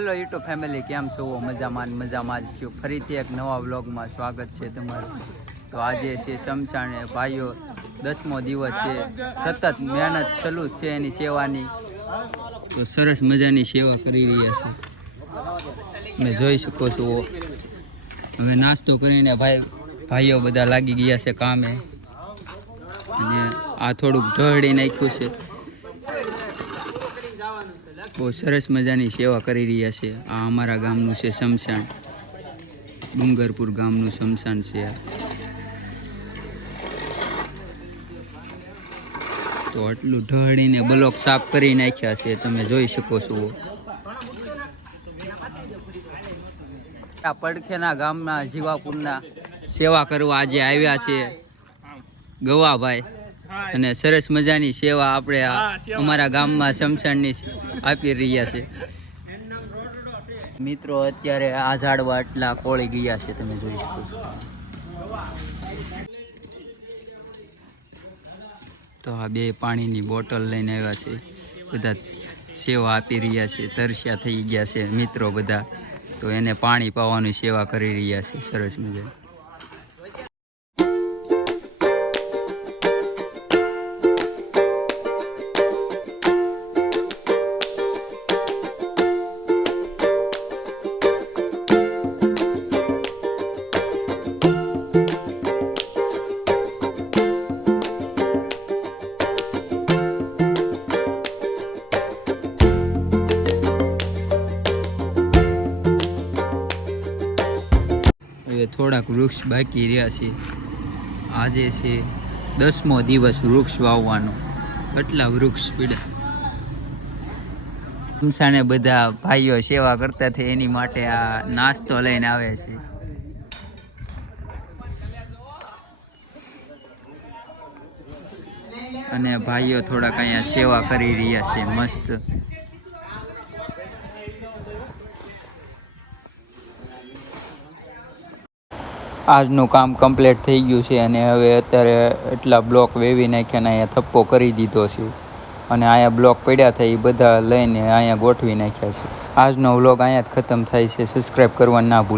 Hello YouTube family, કેમ છો? મજામાં જ છું. ફરીથી એક નવા વ્લોગમાં સ્વાગત છે તમારું. તો આજે છે શમશાને ભાઈઓ 10મો દિવસ છે. સતત મહેનત ચાલુ જ છે એની સેવાની. તો સરસ મજાની સેવા કરી રહ્યા છે, તમે જોઈ શકો છો. હવે નાસ્તો કરીને ભાઈઓ બધા લાગી ગયા છે કામે. અને આ થોડુંક ઢળી નાખ્યું છે. બહુ સરસ મજાની સેવા કરી રહ્યા છે. આ અમારા ગામનું છે શમશાન, ડુંગરપુર ગામનું શમશાન છે. તો આટલું ઢળીને બ્લોક સાફ કરી નાખ્યા છે, તમે જોઈ શકો છો. આ પડખેના ગામના જીવાપુરના સેવા કરવા આજે આવ્યા છે ગવાભાઈ, અને સરસ મજાની સેવા આપણે અમારા ગામમાં શમશાનની આપી રહ્યા છે. મિત્રો, અત્યારે આ ઝાડવા આટલા કોળી ગયા છે, તમે જોઈ શકો છો. તો આ બે પાણીની બોટલ લઈને આવ્યા છે, બધા સેવા આપી રહ્યા છે. તરસ્યા થઈ ગયા છે મિત્રો બધા, તો એને પાણી પાવાની સેવા કરી રહ્યા છે સરસ મજા. થોડાક વૃક્ષ બાકી રહ્યા છે. આજે છે 10મો દિવસ વૃક્ષ વાવવાનો. કેટલા વૃક્ષ પીડા. શમશાને બધા ભાઈઓ સેવા કરતા થાય એની માટે આ નાસ્તો લઈને આવે છે. અને ભાઈઓ થોડાક અહીંયા સેવા કરી રહ્યા છે મસ્ત. આજનું કામ કમ્પ્લીટ થઈ ગયું છે, અને હવે અત્યારે એટલા બ્લોક વેવી નાખ્યા ને અહીંયા થપ્પો કરી દીધો છે. અને અહીંયા બ્લોક પડ્યા થાય એ બધા લઈને અહીંયા ગોઠવી નાખ્યા છે. આજનો વ્લોગ અહીંયા જ ખતમ થાય છે. સબસ્ક્રાઈબ કરવાનું ના ભૂલો.